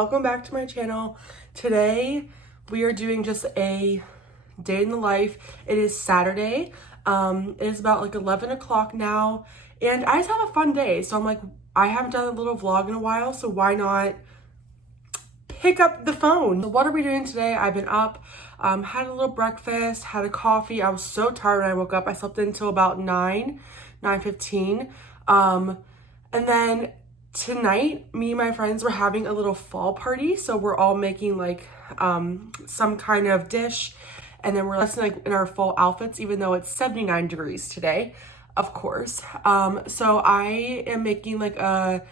welcome back to my channel. Today we are doing just a day in the life. It is Saturday. It is about like 11 o'clock now, and I just have a fun day. So I'm like, I haven't done a little vlog in a while, so why not pick up the phone? So what are we doing today? I've been up, had a little breakfast, had a coffee. I was so tired when I woke up. I slept until about 9:15. And then tonight, me and my friends were having a little fall party. So we're all making like some kind of dish, and then we're dressing like in our fall outfits, even though it's 79 degrees today, of course. So I am making like a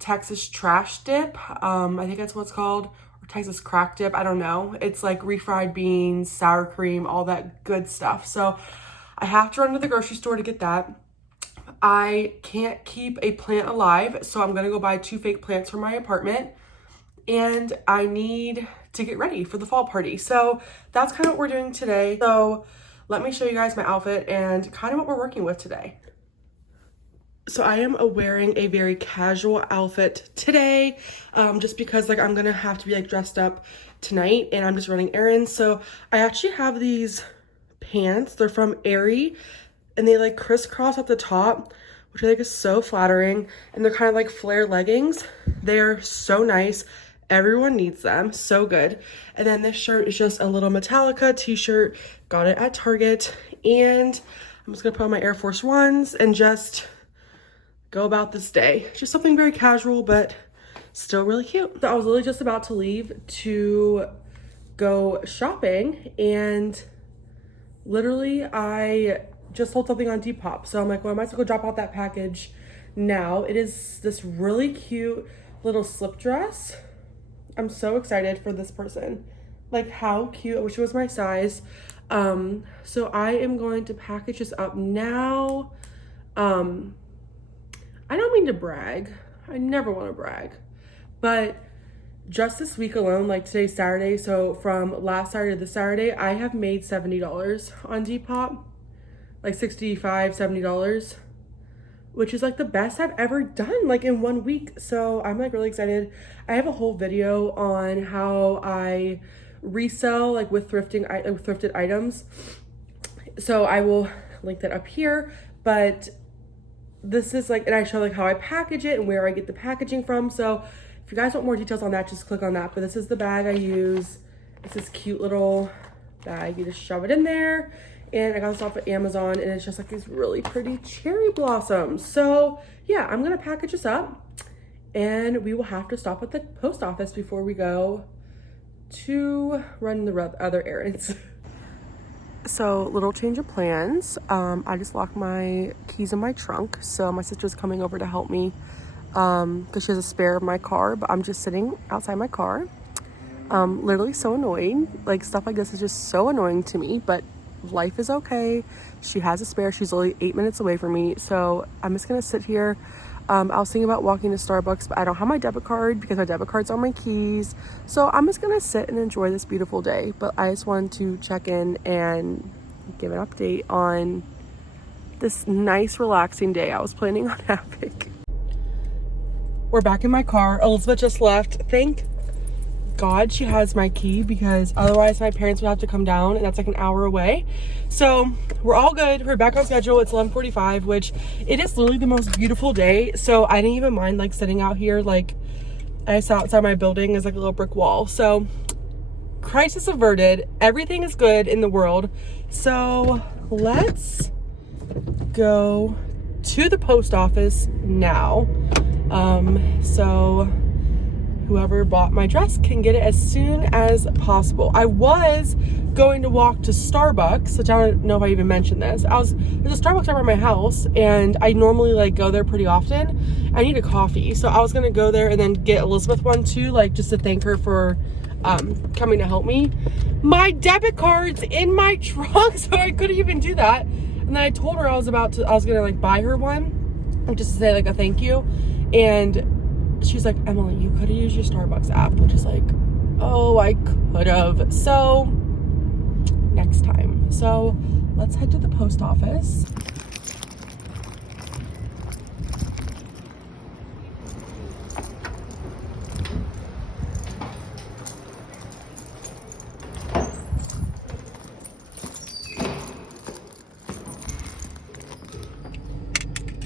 Texas trash dip. I think that's what it's called, or Texas crack dip. I don't know. It's like refried beans, sour cream, all that good stuff. So I have to run to the grocery store to get that. I can't keep a plant alive, so I'm gonna go buy 2 fake plants for my apartment, and I need to get ready for the fall party. So that's kind of what we're doing today. So let me show you guys my outfit and kind of what we're working with today. So I am wearing a very casual outfit today, just because like I'm gonna have to be like dressed up tonight, and I'm just running errands. So I actually have these pants. They're from Aerie, and they like crisscross at the top, which I think is so flattering. And they're kind of like flare leggings. They're so nice. Everyone needs them. So good. And then this shirt is just a little Metallica t-shirt. Got it at Target. And I'm just gonna put on my Air Force Ones and just go about this day. Just something very casual, but still really cute. So I was literally just about to leave to go shopping, and literally I just sold something on Depop. So I'm like, well, I might as well go drop off that package now. It is this really cute little slip dress. I'm so excited for this person. Like, how cute. I wish it was my size. So I am going to package this up now. I don't mean to brag. I never want to brag. But just this week alone, like today's Saturday, so from last Saturday to this Saturday, I have made $70 on Depop. Like $65, $70, which is like the best I've ever done, like in 1 week. So I'm like really excited. I have a whole video on how I resell like with thrifted items. So I will link that up here. But this is like, and I show like how I package it and where I get the packaging from. So if you guys want more details on that, just click on that. But this is the bag I use. It's this cute little bag. You just shove it in there. And I got this off of Amazon, and it's just like these really pretty cherry blossoms. So yeah, I'm gonna package this up, and we will have to stop at the post office before we go to run the other errands. So little change of plans. I just locked my keys in my trunk. So my sister's coming over to help me because she has a spare of my car, but I'm just sitting outside my car. Literally so annoying. Like stuff like this is just so annoying to me, but life is okay. She has a spare. She's only 8 minutes away from me, so I'm just gonna sit here. I was thinking about walking to Starbucks, but I don't have my debit card because my debit card's on my keys, so I'm just gonna sit and enjoy this beautiful day. But I just wanted to check in and give an update on this nice relaxing day I was planning on having. We're back in my car. Elizabeth just left. Thank God she has my key, because otherwise my parents would have to come down, and that's like an hour away. So we're all good. We're back on schedule. It's 11:45, which it is literally the most beautiful day. So I didn't even mind like sitting out here. Like I saw outside my building is like a little brick wall. So crisis averted. Everything is good in the world. So let's go to the post office now. So whoever bought my dress can get it as soon as possible. I was going to walk to Starbucks, which I don't know if I even mentioned this. There's a Starbucks over my house, and I normally like go there pretty often. I need a coffee, so I was gonna go there and then get Elizabeth one too, like just to thank her for coming to help me. My debit card's in my trunk, so I couldn't even do that. And then I told her I was gonna like buy her one, just to say like a thank you. And she's like, Emily, you could have used your Starbucks app, which is like, oh, I could have. So next time. So let's head to the post office.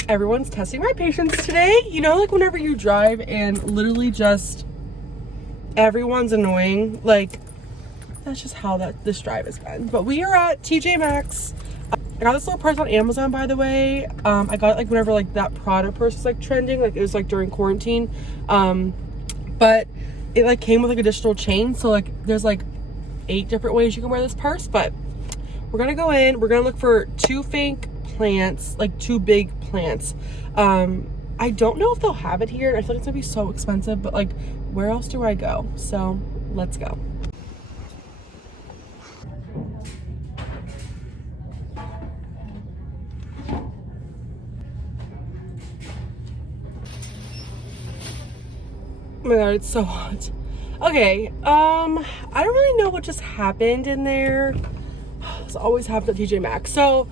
Everyone's testing my patience today. You know, like whenever you drive and literally just everyone's annoying, like that's just how this drive has been. But we are at TJ Maxx. I got this little purse on Amazon, by the way. I got it like whenever like that Prada purse was like trending, like it was like during quarantine. But it like came with like additional chains, so like there's like 8 different ways you can wear this purse. But we're gonna go in, we're gonna look for 2 fake plants, like 2 big plants. I don't know if they'll have it here. I feel like it's gonna be so expensive, but like where else do I go? So let's go. Oh my god, it's so hot. Okay, I don't really know what just happened in there. This always happens at TJ Maxx. So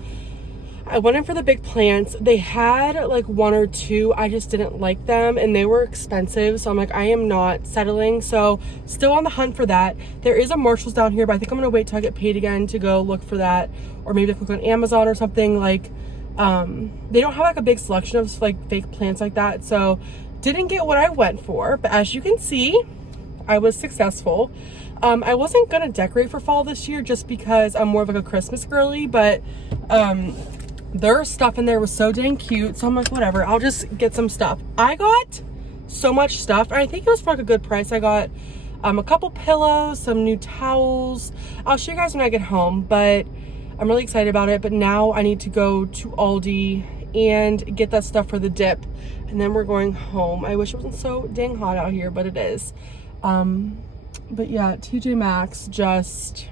I went in for the big plants. They had like 1 or 2. I just didn't like them and they were expensive. So I'm like, I am not settling. So still on the hunt for that. There is a Marshall's down here, but I think I'm gonna wait till I get paid again to go look for that. Or maybe click on Amazon or something. Like, they don't have like a big selection of like fake plants like that. So didn't get what I went for, but as you can see, I was successful. I wasn't gonna decorate for fall this year just because I'm more of like a Christmas girly, but their stuff in there was so dang cute. So I'm like, whatever, I'll just get some stuff. I got so much stuff, and I think it was for like a good price. I got a couple pillows, some new towels. I'll show you guys when I get home, but I'm really excited about it. But now I need to go to Aldi and get that stuff for the dip, and then we're going home. I wish it wasn't so dang hot out here, but it is. But yeah, TJ Maxx just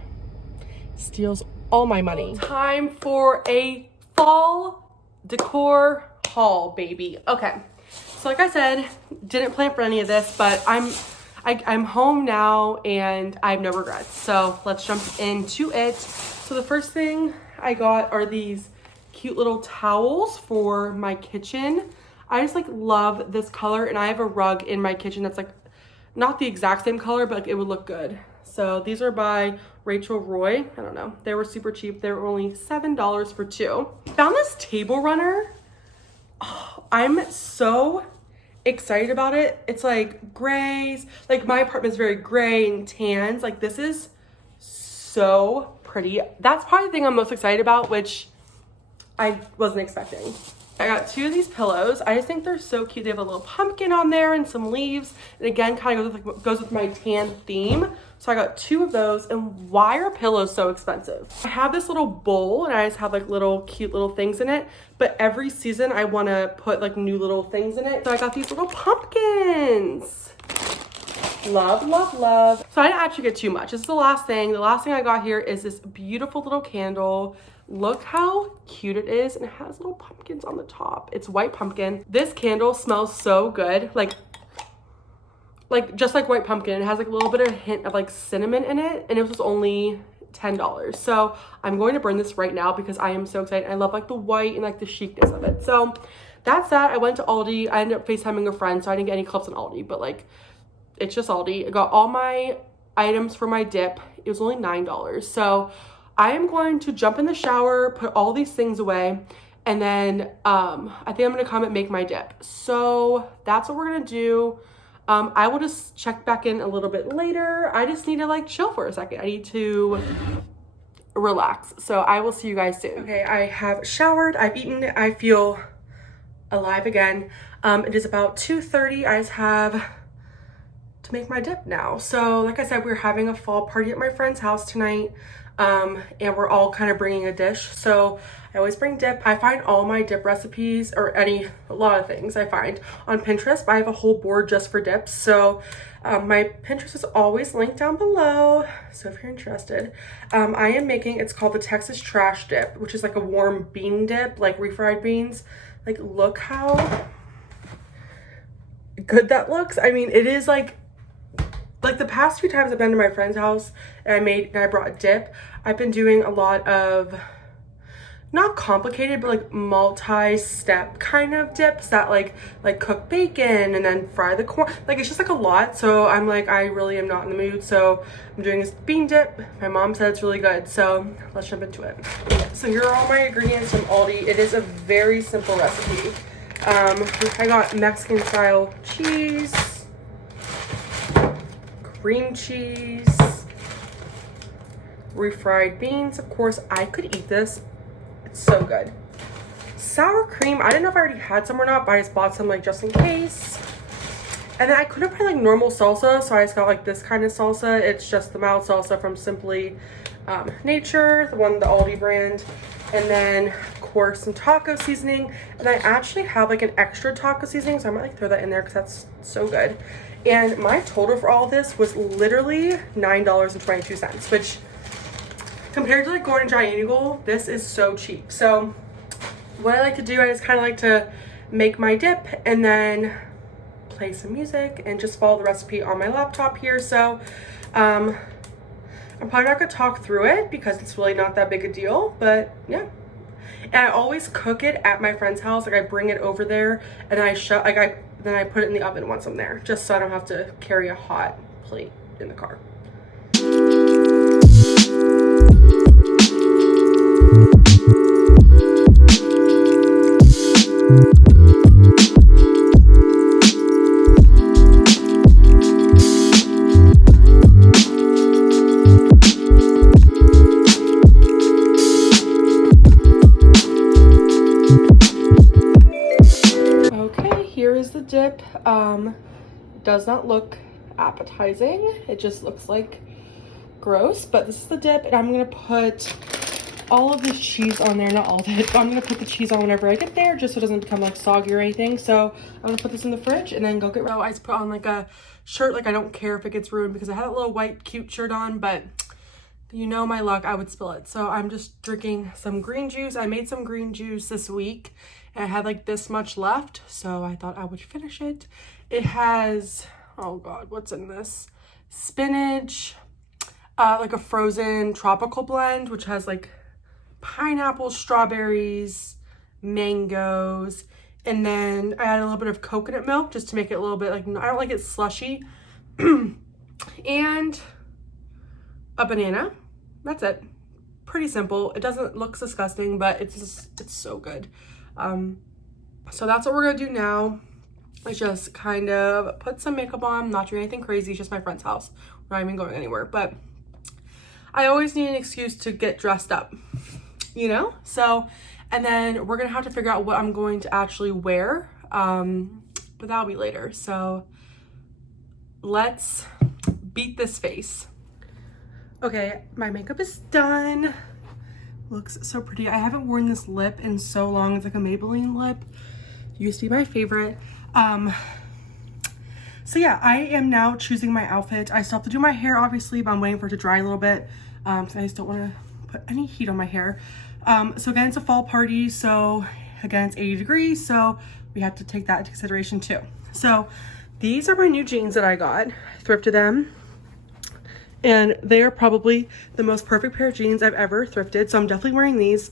steals all my money. Time for a fall decor haul, baby. Okay, so like I said, didn't plan for any of this, but I'm home now and I have no regrets. So let's jump into it. So the first thing I got are these cute little towels for my kitchen. I just like love this color, and I have a rug in my kitchen that's like not the exact same color, but like, it would look good. So these are by Rachel Roy. I don't know, they were super cheap. They were only $7 for 2. Found this table runner. Oh, I'm so excited about it. It's like grays, like my apartment is very gray and tans. Like this is so pretty. That's probably the thing I'm most excited about, which I wasn't expecting. I got 2 of these pillows. I just think they're so cute. They have a little pumpkin on there and some leaves. And again, kind of goes with my tan theme. So I got 2 of those. And why are pillows so expensive? I have this little bowl and I just have like little cute little things in it. But every season I want to put like new little things in it. So I got these little pumpkins. Love, love, love. So I didn't actually get too much. This is the last thing. The last thing I got here is this beautiful little candle. Look how cute it is, and it has little pumpkins on the top. It's white pumpkin. This candle smells so good, like just like white pumpkin. It has like a little bit of a hint of like cinnamon in it, and it was only $10. So I'm going to burn this right now because I am so excited. I love like the white and like the chicness of it. So that's that. I went to Aldi. I ended up FaceTiming a friend, so I didn't get any clips on Aldi, but like it's just Aldi. I got all my items for my dip. It was only $9. So I am going to jump in the shower, put all these things away, and then I think I'm gonna come and make my dip. So that's what we're gonna do. I will just check back in a little bit later. I just need to like chill for a second. I need to relax. So I will see you guys soon. Okay, I have showered, I've eaten, I feel alive again. It is about 2:30. I just have to make my dip now. So like I said, we're having a fall party at my friend's house tonight. And we're all kind of bringing a dish. So I always bring dip. I find all my dip recipes, or a lot of things I find on Pinterest, but I have a whole board just for dips. So my Pinterest is always linked down below. So if you're interested, I am making, it's called the Texas Trash Dip, which is like a warm bean dip, like refried beans. Like look how good that looks. I mean, it is like the past few times I've been to my friend's house and I brought dip, I've been doing a lot of not complicated, but like multi-step kind of dips that like cook bacon and then fry the corn. Like it's just like a lot. So I'm like, I really am not in the mood. So I'm doing this bean dip. My mom said it's really good. So let's jump into it. So here are all my ingredients from Aldi. It is a very simple recipe. I got Mexican style cheese, cream cheese, refried beans. Of course, I could eat this. It's so good. Sour cream, I didn't know if I already had some or not, but I just bought some like just in case. And then I couldn't find like normal salsa, so I just got like this kind of salsa. It's just the mild salsa from Simply Nature, the Aldi brand. And then of course some taco seasoning. And I actually have like an extra taco seasoning, so I might like throw that in there because that's so good. And my total for all of this was literally $9.22, which compared to like going to Giant Eagle, this is so cheap. So what I like to do, I just kind of like to make my dip and then play some music and just follow the recipe on my laptop here. So I'm probably not gonna talk through it because it's really not that big a deal, but yeah. And I always cook it at my friend's house. Like I bring it over there and then I put it in the oven once I'm there, just so I don't have to carry a hot plate in the car. Dip does not look appetizing. It just looks like gross, but this is the dip, and I'm gonna put all of this cheese on there. Not all of it, but I'm gonna put the cheese on whenever I get there, just so it doesn't become like soggy or anything. So I'm gonna put this in the fridge and then go get ready. So I just put on like a shirt, like I don't care if it gets ruined because I had a little white cute shirt on, but you know my luck, I would spill it. So I'm just drinking some green juice. I made some green juice this week and I had like this much left, so I thought I would finish it. It has, oh God, what's in this? Spinach, like a frozen tropical blend, which has like pineapple, strawberries, mangoes, and then I added a little bit of coconut milk just to make it a little bit like, I don't like it slushy, and a banana. That's it. Pretty simple. It doesn't look disgusting, but it's so good. So that's what we're gonna do now. Is just kind of put some makeup on, not doing anything crazy, it's just my friend's house. We're not even going anywhere, but I always need an excuse to get dressed up, you know? So, and then we're gonna have to figure out what I'm going to actually wear, but that'll be later. So let's beat this face. Okay, my makeup is done. Looks so pretty. I haven't worn this lip in so long. It's like a Maybelline lip. Used to be my favorite. So yeah, I am now choosing my outfit. I still have to do my hair, obviously, but I'm waiting for it to dry a little bit. So I just don't want to put any heat on my hair. So again, it's a fall party. So again, it's 80 degrees. So we have to take that into consideration too. So these are my new jeans that I got. I thrifted them. And they are probably the most perfect pair of jeans I've ever thrifted. So I'm definitely wearing these.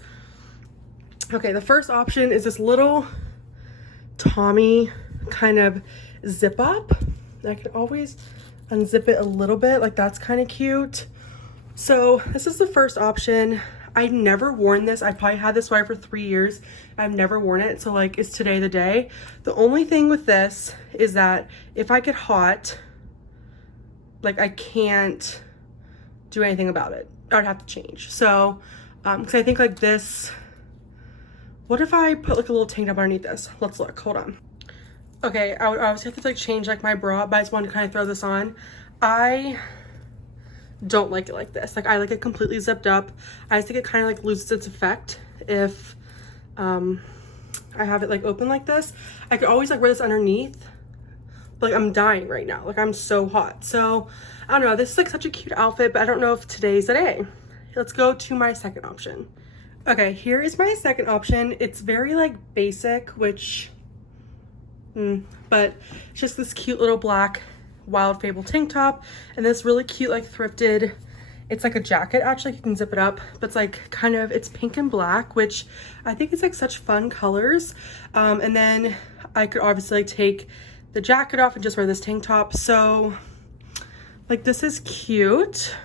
Okay, the first option is this little Tommy kind of zip up. I can always unzip it a little bit. Like that's kind of cute. So this is the first option. I've never worn this. I probably had this wear for 3 years. I've never worn it. So like, is today the day? The only thing with this is that if I get hot, like I can't do anything about it. I would have to change. So, cause I think like this, what if I put like a little tank top underneath this? Let's look, hold on. Okay, I would obviously have to like change like my bra, but I just wanted to kind of throw this on. I don't like it like this. Like I like it completely zipped up. I just think it kind of like loses its effect if I have it like open like this. I could always like wear this underneath. Like I'm dying right now, like I'm so hot. So I don't know, this is like such a cute outfit, but I don't know if today's the day. Let's go to my second option. Okay, here is my second option. It's very like basic, which but it's just this cute little black Wild Fable tank top and this really cute like thrifted, it's like a jacket actually, you can zip it up, but it's like kind of, it's pink and black, which I think is like such fun colors. And then I could obviously like take the jacket off and just wear this tank top. So like this is cute.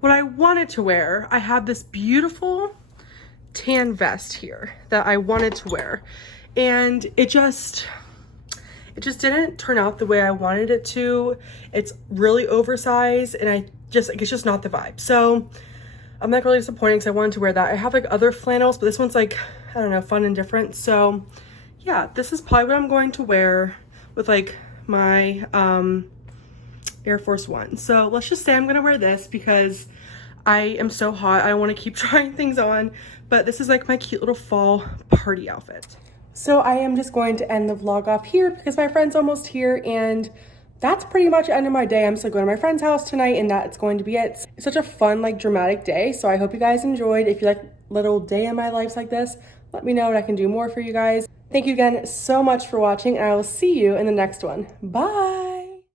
What I wanted to wear, I have this beautiful tan vest here that I wanted to wear, and it just didn't turn out the way I wanted it to. It's really oversized, and it's just not the vibe. So I'm like really disappointed because I wanted to wear that. I have like other flannels, but this one's like, I don't know, fun and different. So yeah, this is probably what I'm going to wear with like my Air Force One. So let's just say I'm gonna wear this because I am so hot. I want to keep trying things on, but this is like my cute little fall party outfit. So I am just going to end the vlog off here because my friend's almost here, and that's pretty much the end of my day. I'm still going to my friend's house tonight, and that's going to be it. It's such a fun, like, dramatic day. So I hope you guys enjoyed. If you like little day in my lives like this, let me know what I can do more for you guys. Thank you again so much for watching, and I will see you in the next one. Bye.